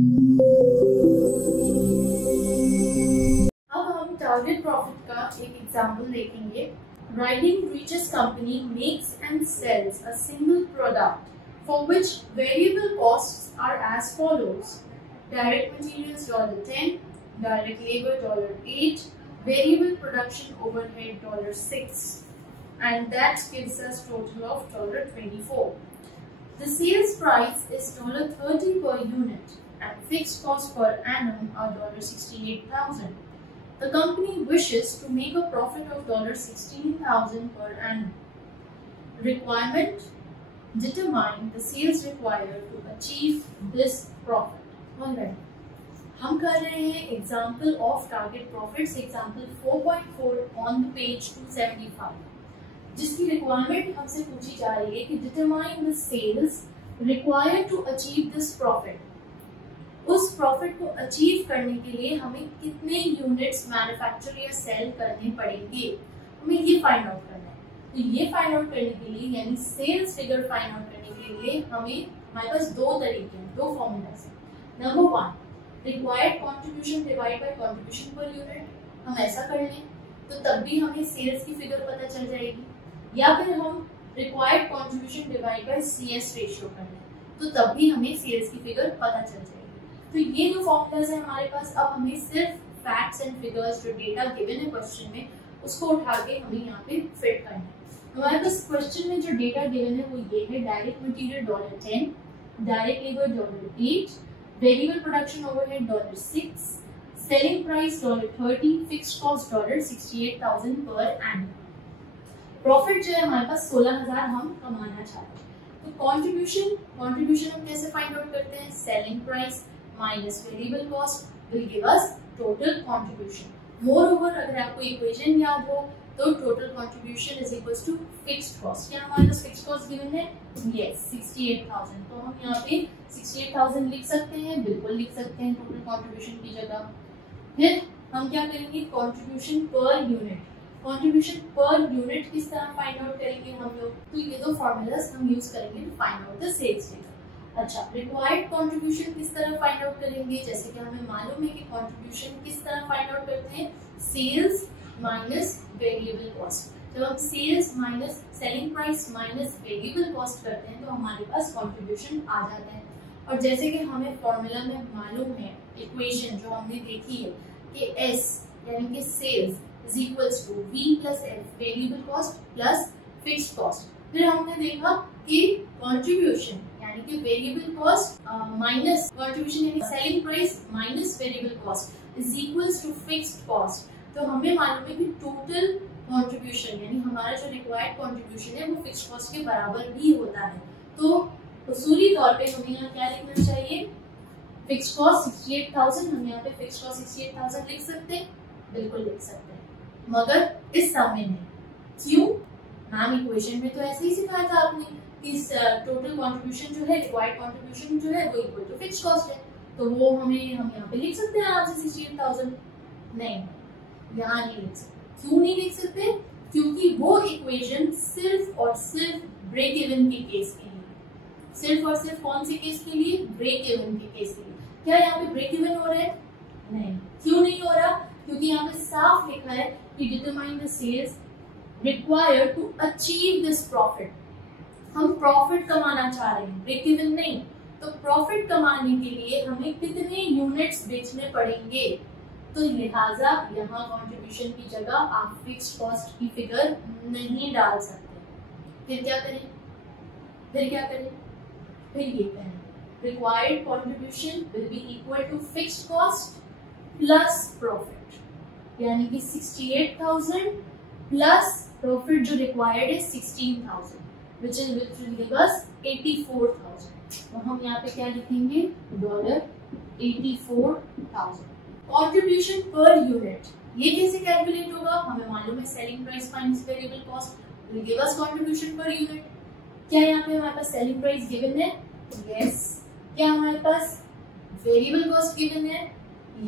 अब हम target profit का एक एग्जांपल देखेंगे। Riding Reaches company makes and sells a single product for which variable costs are as follows: direct materials $10, direct labor $8, variable production overhead $6, and that gives us total of $24. The sales price is $30 per unit and fixed cost per annum are $68,000. The company wishes to make a profit of $16,000 per annum. Requirement: determine the sales required to achieve this profit. Alright, हम कर रहे हैं example of target profits, example 4.4 on the page 275, जिसकी requirement हमसे पूछी जा रही है कि determine the sales required to achieve this profit. उस प्रॉफिट को अचीव करने के लिए हमें कितने यूनिट्स मैन्युफैक्चर या सेल करने पड़ेंगे, हमें ये फाइंड आउट करना है। तो ये फाइंड आउट करने के लिए यानी सेल्स फिगर फाइंड आउट करने के लिए हमारे पास दो तरीके हैं, दो फॉर्मूलाज हैं। Number 1, required contribution divide by contribution per unit. हम ऐसा कर लें तो तब भी हमें सेल्स की फिगर पता चल जाएगी, या फिर हम required contribution divide by CS ratio कर लें तो तब भी हमें सेल्स की फिगर पता चल जाएगी। तो ये जो फॉर्मूलाज है हमारे पास, अब हमें सिर्फ फैक्ट्स एंड फिगर्स जो डेटा गिवन है क्वेश्चन में उसको उठा के हमें यहाँ पे फिट करना है। हमारे पास क्वेश्चन में जो डेटा गिवन है वो ये है: direct material $10, direct labour $8, variable production overhead $6, selling price $30, fixed cost $68,000 per annum. Profit जो है हमारे पास 16,000 हम कमाना चाहते हैं। तो कंट्रीब्यूशन हम कैसे फाइंड आउट करते हैं? Selling price minus variable cost will give us total contribution. Moreover, अगर आपको इक्वेशन याद हो तो total contribution is equals to fixed cost. क्या हमारे पास fixed cost given है? Yes, 68,000. तो हम यहाँ पे 68,000 लिख सकते हैं, बिल्कुल लिख सकते हैं total contribution की जगह। फिर हम क्या करेंगे? contribution per unit. contribution per unit किस तरह फाइंड आउट करेंगे हम लोग? तो ये दो फॉर्मूलाज हम यूज करेंगे to find out the sales figure. अच्छा, रिक्वायर्ड कंट्रीब्यूशन किस तरह फाइंड आउट करेंगे? जैसे कि हमें मालूम है कि कंट्रीब्यूशन किस तरह फाइंड आउट करते हैं? Sales minus variable cost. जब हम sales minus selling price minus variable cost करते हैं तो हमारे पास कंट्रीब्यूशन आ जाता है। और जैसे कि हमें फॉर्मूला में मालूम है, इक्वेशन जो हमने देखी है कि S यानी कि sales is equals to V plus F, variable cost plus fixed cost. फिर हमने देखा कि कंट्रीब्यूशन यानी कि वेरिएबल कॉस्ट माइनस कंट्रीब्यूशन यानी selling price minus variable cost is equals to fixed cost. तो हमें मालूम है कि टोटल कंट्रीब्यूशन यानी हमारा जो रिक्वायर्ड कंट्रीब्यूशन है वो फिक्स्ड कॉस्ट के बराबर ही होता है। तो उसूली तौर पे हमें यहाँ क्या लिखना चाहिए? फिक्स्ड कॉस्ट 68,000, हम यहाँ पे फिक्स्ड कॉस्ट 68,000 लिख सकते हैं, बिल्कुल लिख सकते हैं, मगर इस समय में क्यों? मैम इक्वेशन में तो ऐसे ही सिखाया था आपने, इस टोटल कंट्रीब्यूशन जो है, रिक्वायर्ड कंट्रीब्यूशन जो है वो इक्वल टू फिक्स्ड कॉस्ट है, तो वो हम यहाँ पे लिख सकते हैं आराम से 68,000। नहीं, यहाँ नहीं लिख सकते। क्यों नहीं लिख सकते? क्योंकि वो इक्वेशन सिर्फ और सिर्फ ब्रेक इवन के केस के लिए, सिर्फ और सिर्फ कौन से केस के लिए? ब्रेक इवन के केस के लिए। क्या यहाँ पे ब्रेक इवन हो रहा है? नहीं। क्यों नहीं हो रहा? क्योंकि यहाँ पे साफ लिखा है कि determine the sales required to achieve this profit. हम प्रॉफिट कमाना चाह रहे हैं, ब्रेक इवन नहीं। तो प्रॉफिट कमाने के लिए हमें कितने यूनिट्स बेचने पड़ेंगे? तो लिहाजा यहाँ कंट्रीब्यूशन की जगह आप फिक्स्ड कॉस्ट की फिगर नहीं डाल सकते। फिर क्या करें? फिर ये करें, required contribution will be equal to fixed cost plus profit, यानी कि 68,000 प्लस प्रॉफिट जो रिक्वायर्ड है 16,000, which will give us 84,000। तो हम यहाँ पे क्या लिखेंगे? $84,000। कंट्रीब्यूशन पर यूनिट ये कैसे कैलकुलेट होगा? हमें मालूम है selling price minus variable cost will give us contribution per unit. क्या यहाँ पे हमारे पास सेलिंग प्राइस गिवन है? यस। क्या हमारे पास वेरिएबल कॉस्ट गिवन है?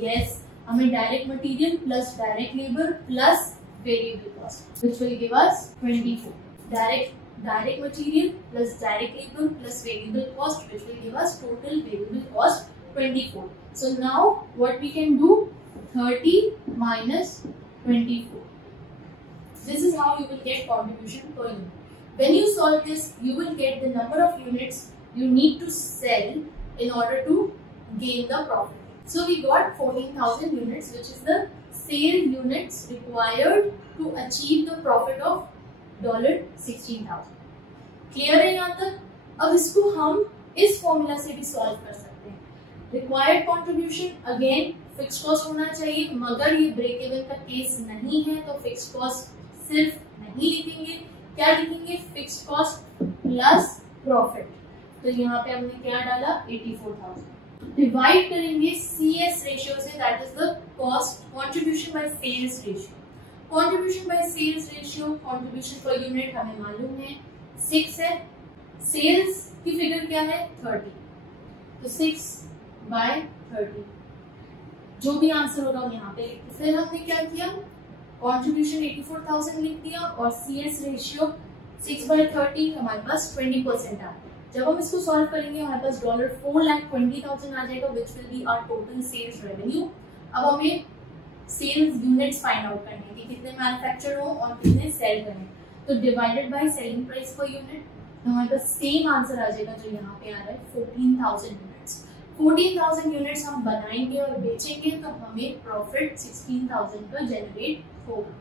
यस। हमें direct material plus direct labour plus variable cost which will give us 24. Direct material plus direct labor plus variable cost which will give us total variable cost 24. So now what we can do, 30 minus 24. This is how you will get contribution per unit. When you solve this, you will get the number of units you need to sell in order to gain the profit. So we got 14,000 units, which is the sale units required to achieve the profit of $16,000. Clear है यहाँ तक? अब इसको हम इस formula से भी solve कर सकते हैं. Required contribution again fix cost होना चाहिए, मगर ये ब्रेक इवन का केस नहीं है तो फिक्स कॉस्ट सिर्फ नहीं लिखेंगे. क्या लिखेंगे? Fix cost plus profit. तो यहाँ पे हमने क्या डाला? 84,000. डिवाइड करेंगे CS रेशियो से, that is the cost contribution by sales ratio. Contribution by sales ratio, contribution per unit हमें मालूम है 6 है. सेल्स की फिगर क्या है? 30. तो 6/30 जो भी आंसर होगा हम यहाँ पे. फिर हमने क्या किया? कंट्रीब्यूशन 84,000 लिख दिया और CS रेशियो 6/30 हमारे पास 20% आ. जब हम इसको सॉल्व करेंगे हमारे पास $4,20,000 आ जाएगा, which will be our total sales revenue. अब हमें सेल्स यूनिट्स फाइंड आउट करने हैं कि कितने मैन्युफैक्चर हो और कितने सेल करें. तो divided by selling price per unit, तो हमारे पास सेम आंसर आ जाएगा जो यहाँ पे आ रहा है 14,000 यूनिट्स. 14,000 यूनिट्स हम बनाएंगे और बेचेंगे तो हमें प्रॉफिट 16,000 का जनरेट होगा.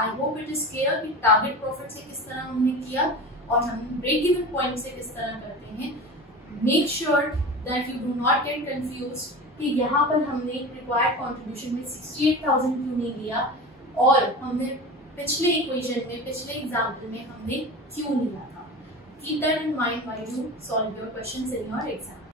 I hope it is clear कि टारगेट प्रॉफिट से किस तरह हमने किया और हम ब्रेक इवन पॉइंट से किस तरह करते हैं. Make sure that you do not gate confused कि यहाँ पर हमने रिक्वायर्ड कंट्रीब्यूशन में 68,000 क्यों नहीं लिया और हमने पिछले इक्वेशन में, पिछले एग्जाम्पल में हमने क्यों लिया था. Keep that in mind while you solve your questions in your exam.